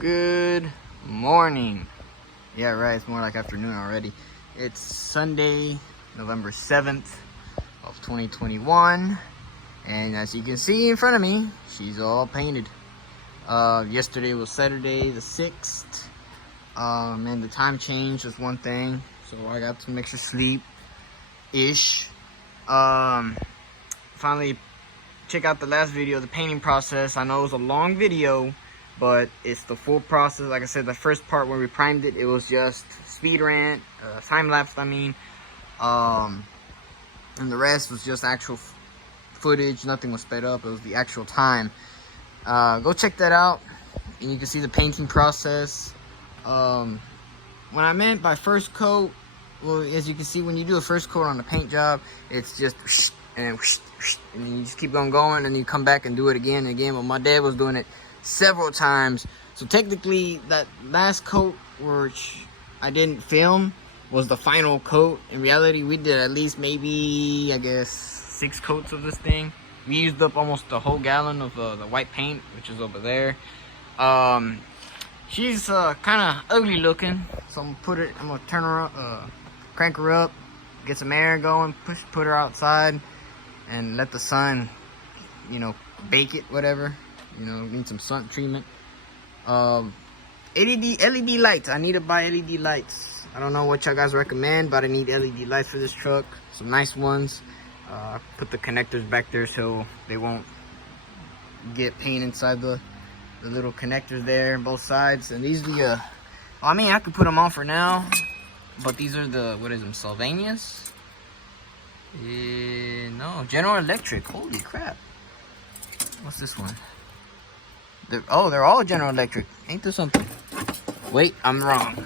Good morning. Yeah, right, it's more like afternoon already. It's Sunday, November 7th of 2021. And as you can see in front of me, she's all painted. Yesterday was Saturday the 6th. And the time change was one thing. So I got some extra sleep-ish. Finally, check out the last video, the painting process. I know it was a long video, but it's the full process. Like I said, the first part when we primed it, it was just speed rant, time lapse, and the rest was just actual footage. Nothing was sped up. It was the actual time. Go check that out, and you can see the painting process. When I meant by first coat, well, as you can see, when you do a first coat on a paint job, it's just whoosh, and then you just keep on going, and you come back and do it again and again. But my dad was doing it several times, so technically that last coat, which I didn't film, was the final coat. In reality, we did at least maybe, I guess, 6 coats of this thing. We used up almost the whole gallon of the white paint, which is over there. She's kind of ugly looking, so I'm gonna turn her up, crank her up, get some air going, put her outside, and let the sun, bake it, whatever. Need some sun treatment. LED lights. I need to buy LED lights. I don't know what y'all guys recommend, but I need LED lights for this truck. Some nice ones. Put the connectors back there so they won't get paint inside the little connectors there on both sides. And these are the, I could put them on for now, but these are the, what is them, Sylvanias? No, General Electric. Holy crap. What's this one? They're all General Electric. Ain't there something? Wait, I'm wrong.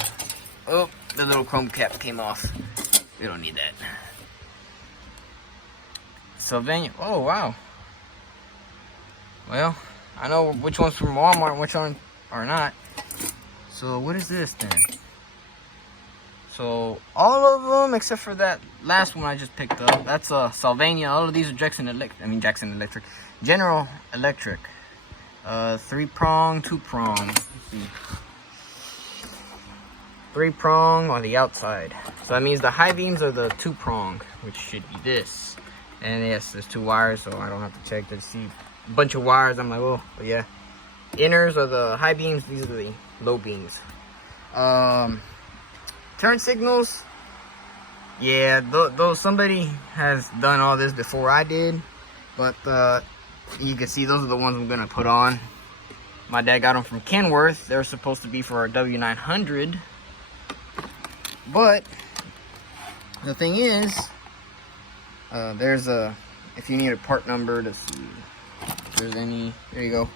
Oh, the little chrome cap came off. We don't need that. Sylvania. Oh, wow. Well, I know which one's from Walmart and which one are not. So, what is this then? So, all of them except for that last one I just picked up. That's a Sylvania. All of these are Jackson Electric. General Electric. 3-prong, 2-prong. Let's see. 3-prong on the outside. So that means the high beams are the 2-prong, which should be this. And yes, there's 2 wires, so I don't have to check to see a bunch of wires. I'm like, oh, but yeah. Inners are the high beams. These are the low beams. Turn signals. Yeah, though somebody has done all this before I did, but you can see those are the ones I'm gonna put on. My dad got them from Kenworth. They're supposed to be for our W900, but the thing is, there's if you need a part number to see if there's any, there you go,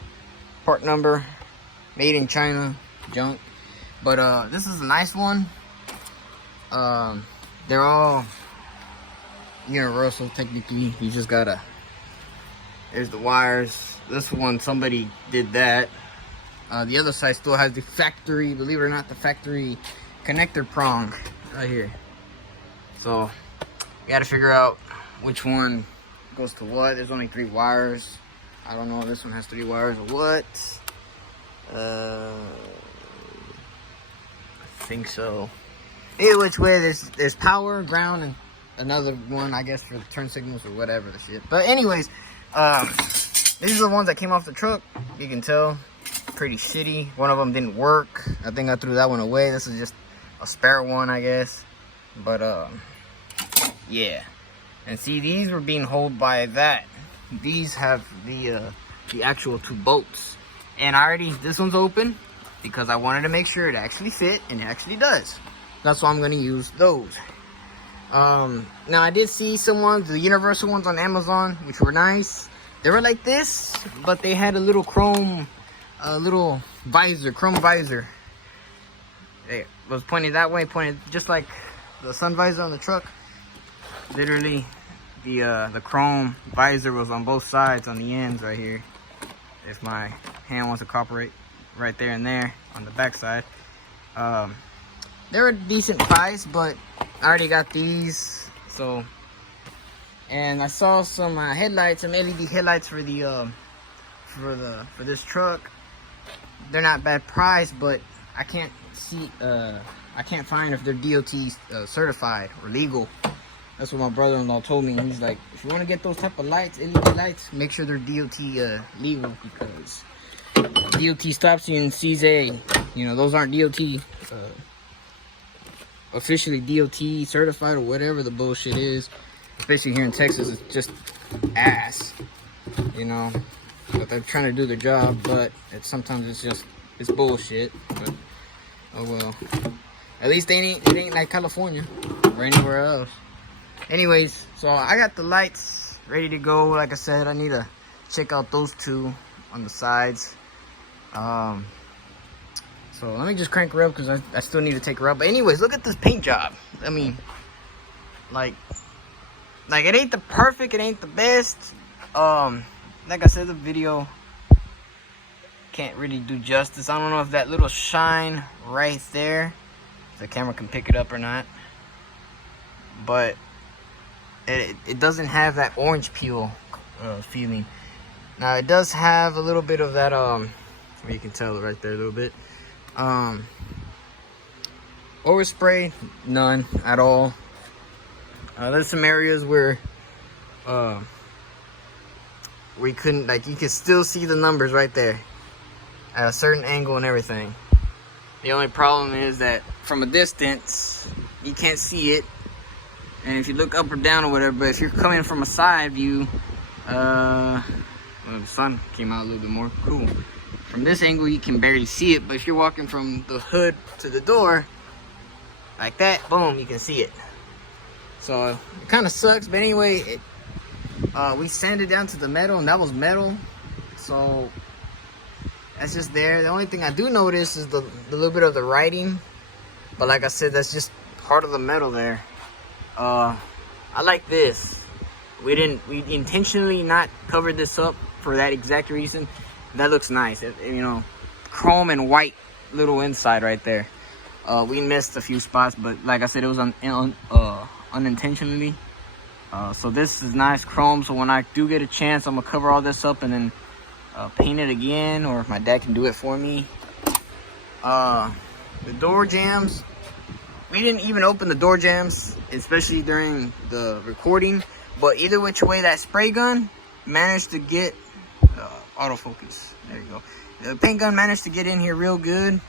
part number, made in China, junk. But this is a nice one. They're all universal technically. You just gotta, there's the wires. This one, somebody did that. The other side still has the factory, believe it or not, the factory connector prong right here. So you gotta figure out which one goes to what. There's only 3 wires. I don't know if this one has 3 wires or what. I think so. Either which way, there's power, ground, and another one, I guess, for the turn signals or whatever the shit. But anyways, these are the ones that came off the truck. You can tell, pretty shitty. One of them didn't work. I think I threw that one away. This is just a spare one, I guess. But yeah. And see, these were being held by that. These have the actual 2 bolts. And this one's open because I wanted to make sure it actually fit, and it actually does. That's why I'm going to use those. Now, I did see the universal ones on Amazon, which were nice. They were like this, but they had a little chrome visor. It was pointed that way, pointed just like the sun visor on the truck. Literally, the chrome visor was on both sides, on the ends right here. If my hand wants to cooperate, right there and there on the back side. They're a decent price, but I already got these. So, and I saw some headlights, some LED headlights for this truck. they're not bad price, but I can't see, I can't find if they're DOT certified or legal. That's what my brother-in-law told me. He's like, if you want to get those type of lights, LED lights, make sure they're DOT legal, because DOT stops you and sees a, you know, those aren't DOT officially DOT certified or whatever the bullshit is. Especially here in Texas, it's just ass, you know. But they're trying to do their job, but sometimes it's bullshit. But oh well. At least it ain't like California or anywhere else. Anyways, so I got the lights ready to go. Like I said, I need to check out those two on the sides. So let me just crank her up, because I still need to take her up. But anyways, look at this paint job. I mean, like it ain't the perfect, it ain't the best. Like I said, the video can't really do justice. I don't know if that little shine right there, if the camera can pick it up or not, but it doesn't have that orange peel feeling. Now it does have a little bit of that you can tell it right there a little bit. Overspray, none at all. There's some areas where we couldn't, like, you can still see the numbers right there at a certain angle and everything. The only problem is that from a distance you can't see it, and if you look up or down or whatever. But if you're coming from a side view, well, the sun came out a little bit more cool. From this angle you can barely see it, but if you're walking from the hood to the door like that, boom, you can see it. So it kind of sucks, but anyway, we sanded down to the metal, and that was metal, so that's just there. The only thing I do notice is the little bit of the writing, but like I said, that's just part of the metal there. I like this. We intentionally not covered this up for that exact reason. That looks nice. You know, chrome and white little inside right there. We missed a few spots, but like I said, it was unintentionally. So this is nice chrome. So when I do get a chance, I'm gonna cover all this up and then paint it again, or if my dad can do it for me. The door jambs, we didn't even open the door jambs, especially during the recording. But either which way, that spray gun managed to get autofocus. There you go. The paint gun managed to get in here real good.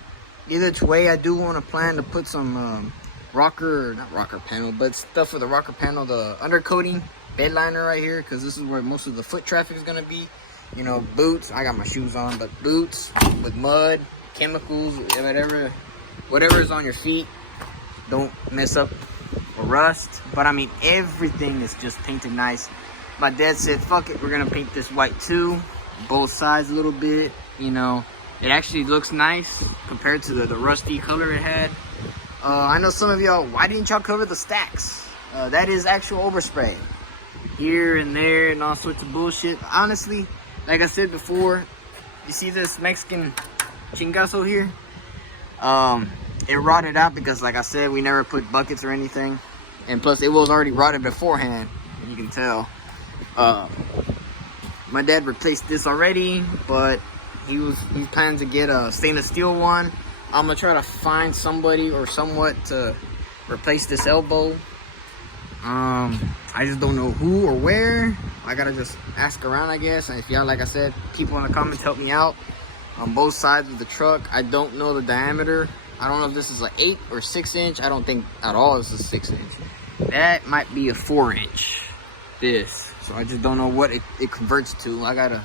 Either which way, I do want to plan to put some not rocker panel, but stuff for the rocker panel, the undercoating bed liner right here, because this is where most of the foot traffic is going to be. You know, boots, I got my shoes on, but boots with mud, chemicals, whatever is on your feet, don't mess up or rust. But I mean, everything is just painted nice. My dad said, fuck it, we're gonna paint this white too, both sides a little bit. You know, it actually looks nice compared to the rusty color it had. I know some of y'all, why didn't y'all cover the stacks? That is actual overspray here and there and all sorts of bullshit. Honestly, like I said before, you see this Mexican chingazo here? It rotted out because, like I said, we never put buckets or anything, and plus it was already rotted beforehand. You can tell. My dad replaced this already, but he planned to get a stainless steel one. I'm gonna try to find somebody or somewhat to replace this elbow. I just don't know who or where. I gotta just ask around, I guess. And if y'all, like I said, people in the comments help me out on both sides of the truck. I don't know the diameter. I don't know if this is an 8 or 6 inch. I don't think at all this is 6 inch. That might be a 4 inch. This. So I just don't know what it converts to. I gotta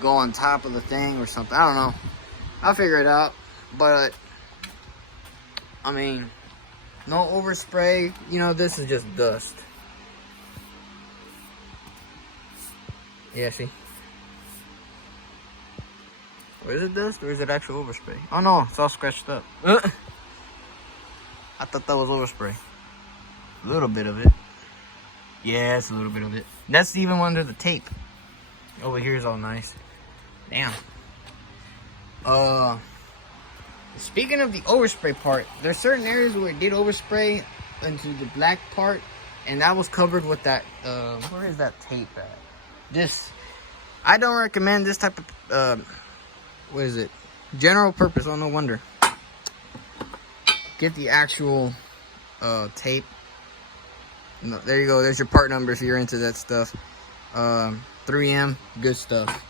go on top of the thing or something. I don't know. I'll figure it out. But I mean, no overspray. You know, this is just dust. Yeah, see? Or is it dust or is it actual overspray? Oh no, it's all scratched up. I thought that was overspray. A little bit of it. Yeah, it's a little bit of it. That's even under the tape. Over here is all nice. Damn. Speaking of the overspray part, there's certain areas where it did overspray into the black part, and that was covered with that, where is that tape at? This, I don't recommend this type of, what is it? General purpose. Oh, no wonder. Get the actual tape. No, there you go. There's your part number if you're into that stuff. 3M, good stuff.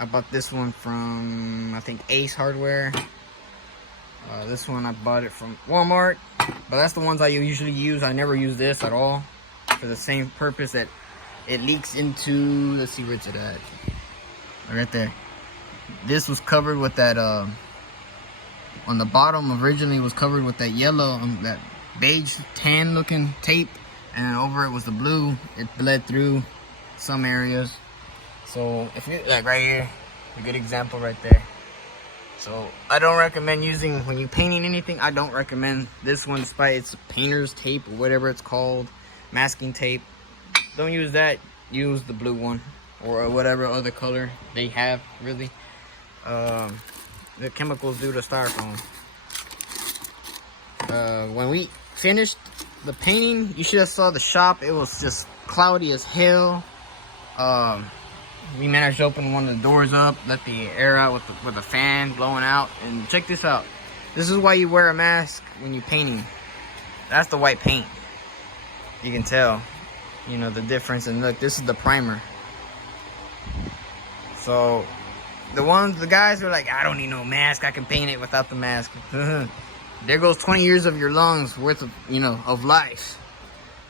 I bought this one from, I think, Ace Hardware. This one I bought it from Walmart, but that's the ones I usually use. I never use this at all for the same purpose that it leaks into, let's see, where's it at? Right there. This was covered with that, on the bottom originally was covered with that yellow, that beige tan looking tape, and over it was the blue. It bled through some areas. So if you, like right here, a good example right there. So I don't recommend using, when you're painting anything, I don't recommend this one, despite it's painter's tape or whatever it's called, masking tape. Don't use that. Use the blue one or whatever other color they have, really. The chemicals do to styrofoam. When we finished the painting, you should have saw the shop. It was just cloudy as hell. We managed to open one of the doors up, let the air out with the fan blowing out. And check this out. This is why you wear a mask when you're painting. That's the white paint. You can tell, you know, the difference. And look, this is the primer. So the guys are like, I don't need no mask. I can paint it without the mask. There goes 20 years of your lungs worth of, you know, of life.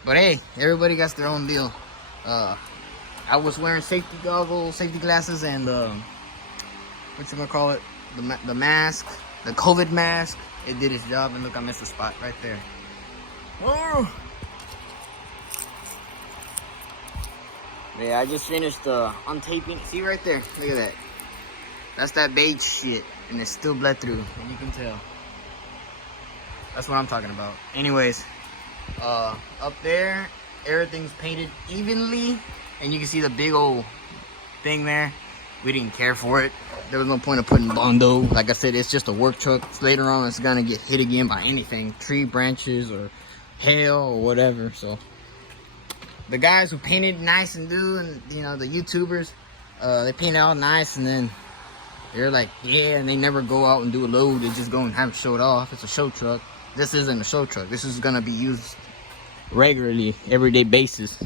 But hey, everybody got their own deal. I was wearing safety goggles, safety glasses, and whatchamacallit, the mask, the COVID mask. It did its job, and look, I missed a spot right there. Oh. Yeah, I just finished untaping. See right there, look at that. That's that beige shit, and it still bled through, and you can tell. That's what I'm talking about. Anyways, up there, everything's painted evenly. And you can see the big old thing there. We didn't care for it. There was no point of putting Bondo. Like I said, it's just a work truck. Later on, it's gonna get hit again by anything. Tree branches or hail or whatever. So the guys who painted nice and you know, the YouTubers, they paint all nice, and then they're like, yeah, and they never go out and do a load. They just go and have it showed off. It's a show truck. This isn't a show truck. This is gonna be used regularly, everyday basis.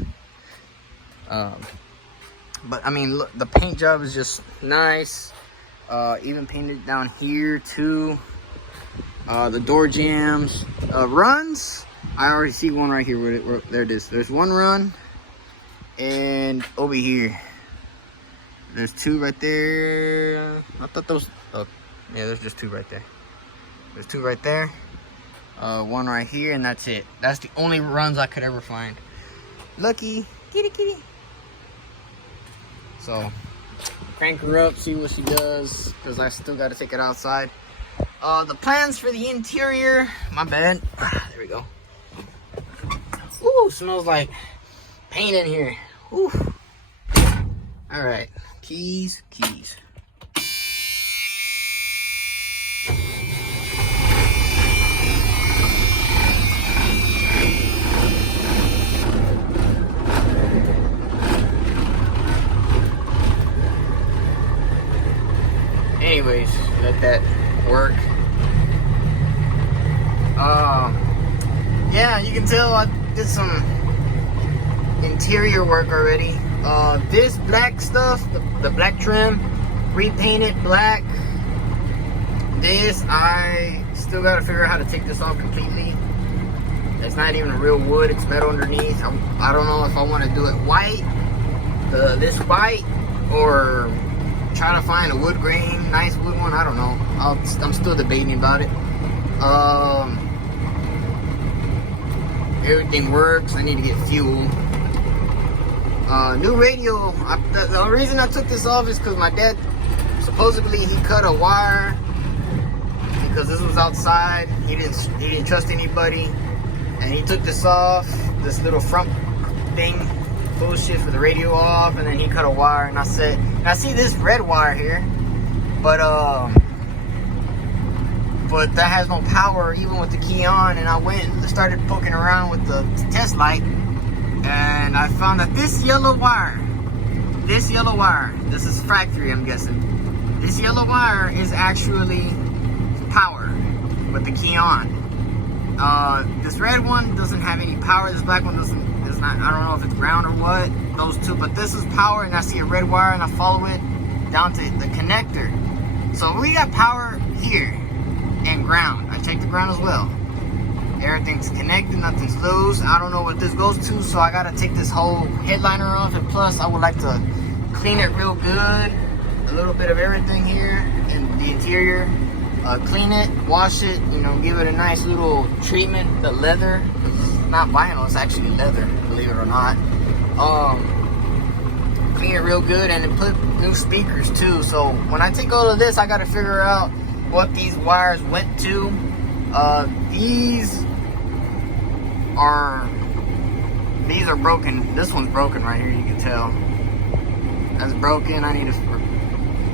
But I mean, look, the paint job is just nice. Even painted down here too. The door jambs, runs. I already see one right here. Where there it is. There's one run, and over here, there's two right there. I thought those. Oh, yeah, there's just two right there. There's two right there. One right here, and that's it. That's the only runs I could ever find. Lucky kitty kitty. So, crank her up, see what she does, because I still got to take it outside. The plans for the interior, my bad. There we go. Ooh, smells like paint in here. Ooh. All right, keys. Anyways, let that work. Yeah, you can tell I did some interior work already. This black stuff, the black trim, repainted black. This, I still gotta figure out how to take this off completely. It's not even real wood, it's metal underneath. I don't know if I want to do it white, this white, or try to find a wood grain, nice wood one. I don't know. I'm still debating about it. Everything works. I need to get fuel. New radio. The reason I took this off is because my dad, supposedly he cut a wire because this was outside. He didn't trust anybody, and he took this off, this little front thing, bullshit for the radio off, and then he cut a wire. And I said, and I see this red wire here, but that has no power even with the key on. And I went and started poking around with the test light, and I found that this yellow wire, this is factory, I'm guessing, this yellow wire is actually power with the key on. This red one doesn't have any power. This black one does not. I don't know if it's ground or what. Those two, but this is power, and I see a red wire, and I follow it down to the connector. So we got power here and ground. I checked the ground as well. Everything's connected, nothing's loose. I don't know what this goes to, so I gotta take this whole headliner off, and plus I would like to clean it real good. A little bit of everything here in the interior. Clean it, wash it, you know, give it a nice little treatment. The leather, it's not vinyl, it's actually leather, believe it or not. Clean it real good, and then put new speakers too. So when I take all of this, I gotta figure out what these wires went to. These are broken. This one's broken right here, you can tell. That's broken. I need to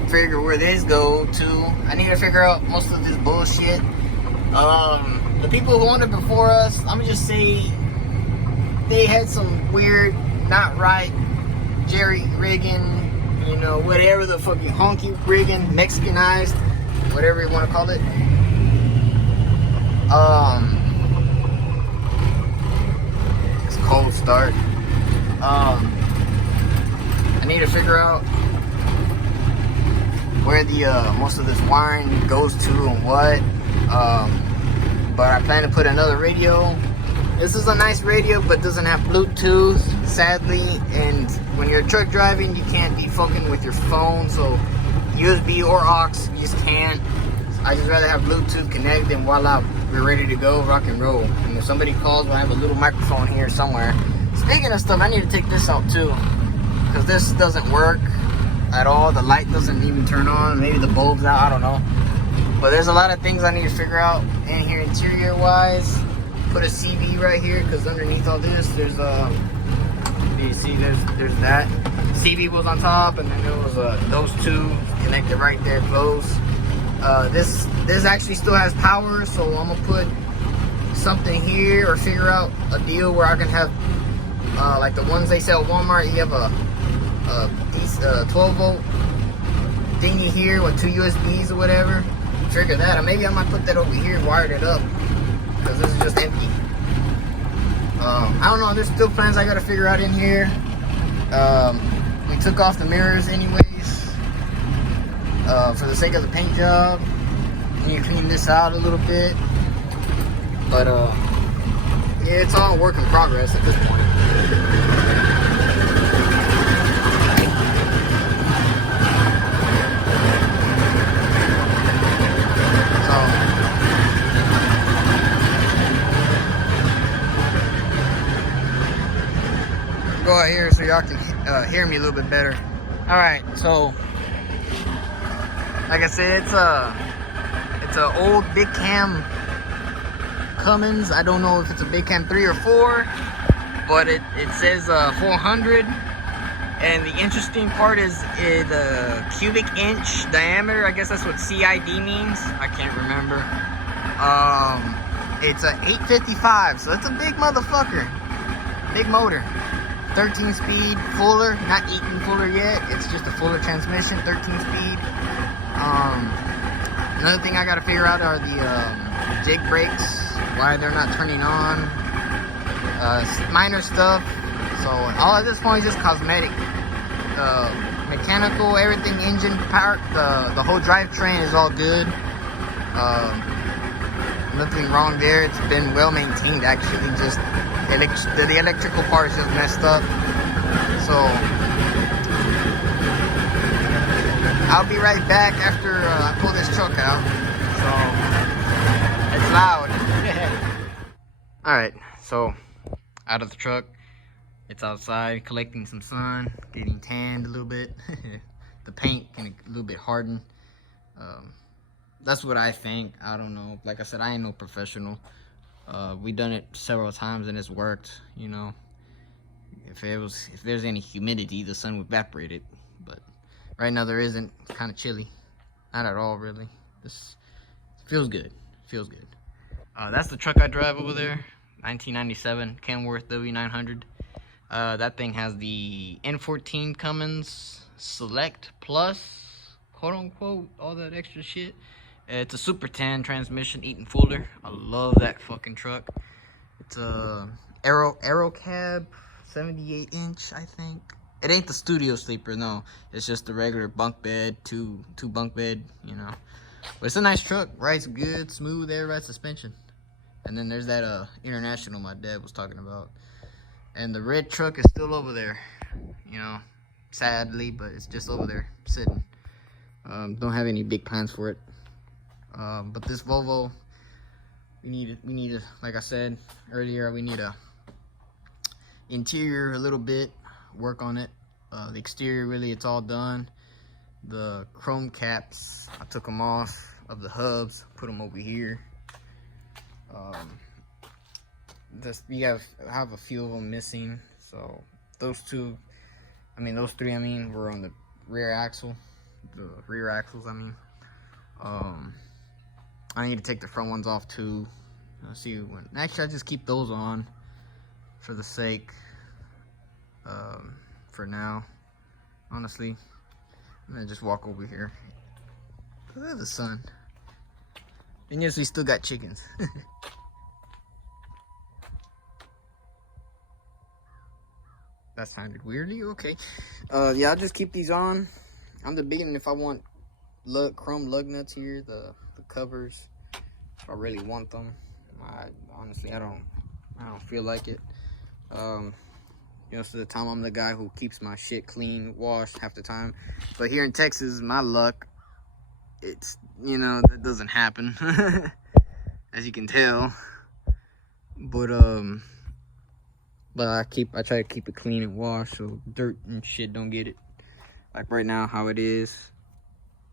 figure where these go to. I need to figure out most of this bullshit. The people who owned it before us, I'm gonna just say they had some weird, not right jerry rigging, you know, whatever the fucking honky rigging, Mexicanized, whatever you want to call it. It's a cold start. I need to figure out where the most of this wiring goes to and what. But I plan to put another radio. This is a nice radio, but doesn't have Bluetooth, sadly. And when you're truck driving, you can't be fucking with your phone. So USB or aux, you just can't. I just rather have Bluetooth connected, and voila, we're ready to go, rock and roll. And if somebody calls, we'll have a little microphone here somewhere. Speaking of stuff, I need to take this out too, because this doesn't work at all. The light doesn't even turn on. Maybe the bulb's out, I don't know. But there's a lot of things I need to figure out in here interior wise. Put a CV right here, because underneath all this, there's you see, there's that. CV was on top, and then there was those two connected right there, close. This actually still has power, so I'm gonna put something here or figure out a deal where I can have like the ones they sell at Walmart. You have a 12 volt thingy here with 2 USBs or whatever. Trigger that, or maybe I might put that over here, wired it up, because this is just empty. I don't know, there's still plans I gotta figure out in here. We took off the mirrors anyways, for the sake of the paint job. And you clean this out a little bit, but yeah, it's all work in progress at this point. Go out here so y'all can hear me a little bit better. All right, so like I said, it's a old big cam Cummins. I don't know if it's a big cam 3 or 4, but it says 400. And the interesting part is the cubic inch diameter. I guess that's what CID means. I can't remember. It's a 855, so it's a big motherfucker, big motor. 13 speed Fuller, not 18 Fuller yet. It's just a Fuller transmission, 13 speed. Another thing I gotta figure out are the jake brakes, why they're not turning on. Minor stuff. So all at this point is just cosmetic. Mechanical, everything, engine, power, the whole drivetrain is all good. Nothing wrong there. It's been well maintained actually. Just the electrical part is just messed up. So I'll be right back after I pull this truck out. So it's loud. All right, so out of the truck. It's outside collecting some sun, getting tanned a little bit. The paint can a little bit harden. That's what I think. I don't know. Like I said, I ain't no professional. We done it several times and it's worked. You know, if there's any humidity, the sun would evaporate it. But right now there isn't. It's kind of chilly. Not at all, really. This feels good. Feels good. That's the truck I drive over there. 1997 Kenworth W900. That thing has the N14 Cummins Select Plus quote unquote, all that extra shit. It's a Super 10 transmission, Eaton Fuller. I love that fucking truck. It's a Aero cab, 78 inch, I think. It ain't the studio sleeper, no. It's just the regular bunk bed, two bunk bed, you know. But it's a nice truck. Rides good, smooth air ride suspension. And then there's that International my dad was talking about. And the red truck is still over there, you know. Sadly, but it's just over there sitting. Don't have any big plans for it. But this Volvo, we need a, like I said earlier, we need a interior a little bit, work on it. The exterior, really, it's all done. The chrome caps, I took them off of the hubs, put them over here. You have a few of them missing, so those three, were on the rear axle. The rear axles, I need to take the front ones off too. Let's see when. Actually, I just keep those on for the sake. For now, honestly, I'm gonna just walk over here. Look at the sun. And yes, we still got chickens. That sounded weirdly okay. Yeah, I'll just keep these on. I'm debating if I want chrome lug nuts here, the covers. If I really want them. Honestly, I don't feel like it. Most of the time I'm the guy who keeps my shit clean, washed half the time. But here in Texas, my luck, it's, that doesn't happen. As you can tell. But I try to keep it clean and washed so dirt and shit don't get it. Like right now how it is.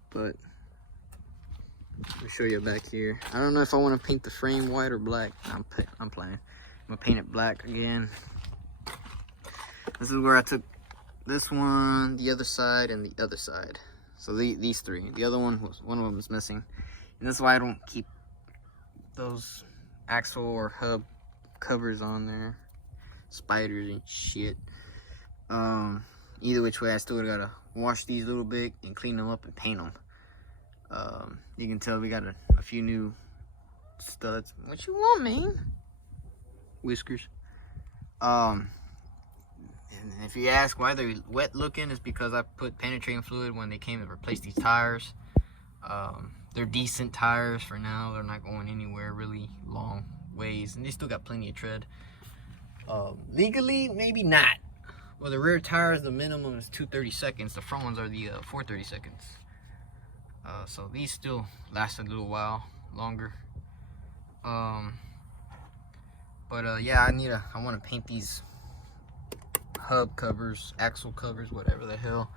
But I'll show you back here. I don't know if I want to paint the frame white or black. I'm playing. I'm gonna paint it black again. This is where I took this one, the other side, and the other side. So these three. The other one of them is missing, and that's why I don't keep those axle or hub covers on there. Spiders and shit. Either which way, I still gotta wash these a little bit and clean them up and paint them. You can tell we got a few new studs. What you want, man? Whiskers. And if you ask why they're wet looking, it's because I put penetrating fluid when they came to replace these tires. They're decent tires for now. They're not going anywhere really long ways, and they still got plenty of tread. Legally, maybe not. Well, the rear tires, the minimum is 232nds. The front ones are the 432nds. So these still last a little while longer. Yeah, I want to paint these hub covers, axle covers, whatever the hell.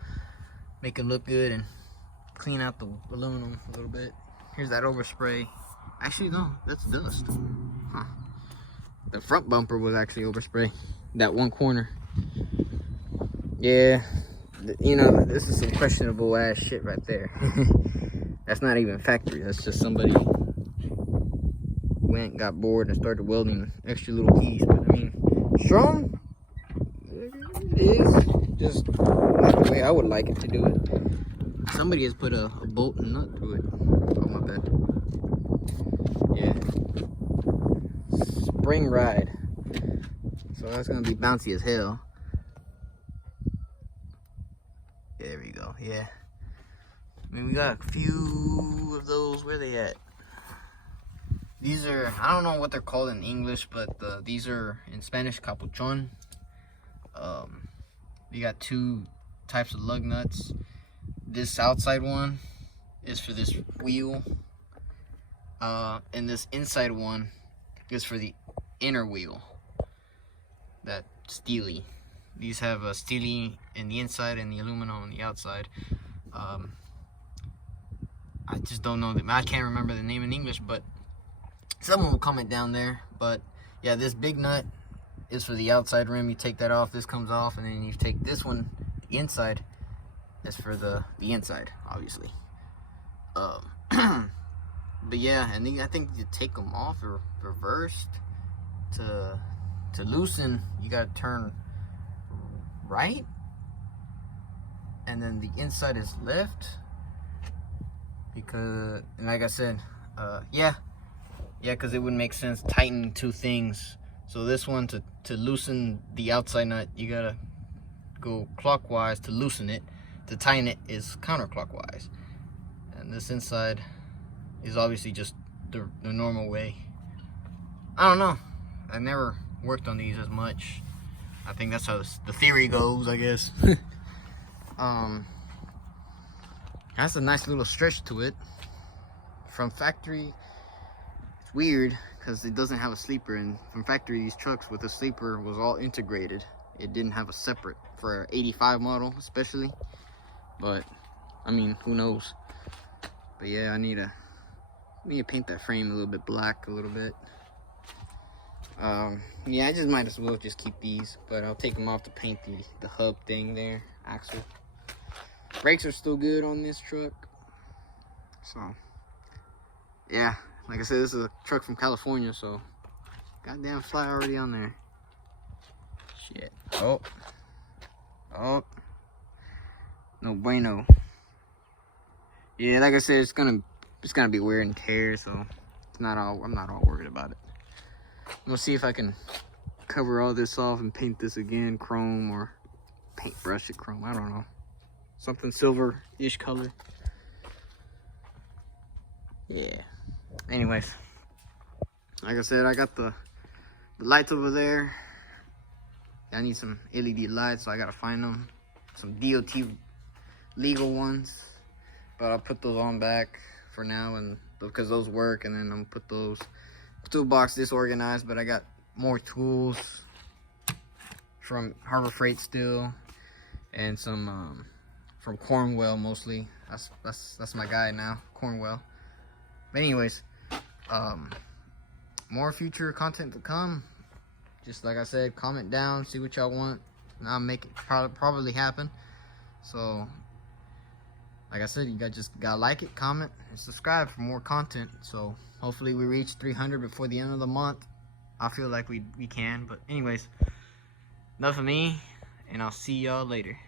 Make them look good and clean out the aluminum a little bit. Here's that overspray. Actually, no, that's dust. Huh. The front bumper was actually overspray. That one corner. Yeah, this is some questionable ass shit right there. That's not even factory. That's just somebody went, got bored, and started welding extra little keys. But strong. It is just not the way I would like it to do it. Somebody has put a bolt and nut through it. Oh, my bad. Yeah. Spring ride. So that's gonna be bouncy as hell. There we go. Yeah. We got a few of those. Where they at? These are, I don't know what they're called in English, but these are in Spanish, capuchon. We got two types of lug nuts. This outside one is for this wheel, and this inside one is for the inner wheel. That steely. These have a steely in the inside and the aluminum on the outside. I just don't know I can't remember the name in English, but someone will comment down there. But yeah, this big nut is for the outside rim. You take that off, this comes off, and then you take this one, the inside, is for the inside, obviously. But yeah, and then I think you take them off or reversed to loosen. You gotta turn right, and then the inside is left. because, and like I said, yeah, because it would make sense tighten two things. So this one, to loosen the outside nut, you gotta go clockwise to loosen it. To tighten it is counterclockwise. And this inside is obviously just the normal way. I don't know. I never worked on these as much. I think that's how the theory goes, I guess. That's a nice little stretch to it. From factory, it's weird because it doesn't have a sleeper, and from factory these trucks with a sleeper was all integrated. It didn't have a separate for an 85 model especially, but I mean, who knows. But yeah, I need to paint that frame a little bit black a little bit. Yeah, I just might as well just keep these, but I'll take them off to paint the hub thing there, axle. Brakes are still good on this truck. So yeah, like I said, this is a truck from California, so goddamn fly already on there. Shit. Oh, no bueno. Yeah, like I said, it's gonna be wear and tear, so I'm not all worried about it. I'm gonna see if I can cover all this off and paint this again, chrome, or paintbrush it chrome. I don't know, something silver-ish color. Yeah. Anyways, like I said, I got the lights over there. I need some LED lights, so I gotta find them. Some DOT legal ones, but I'll put those on back for now, and because those work. And then I'm gonna put those toolbox disorganized, but I got more tools from Harbor Freight still, and some from Cornwell mostly. That's my guy now, Cornwell. But anyways, more future content to come. Just like I said, comment down, see what y'all want, and I'll make it probably happen. So like I said, you guys just gotta like it, comment, and subscribe for more content. So hopefully we reach 300 before the end of the month. I feel like we can. But anyways, enough of me, and I'll see y'all later.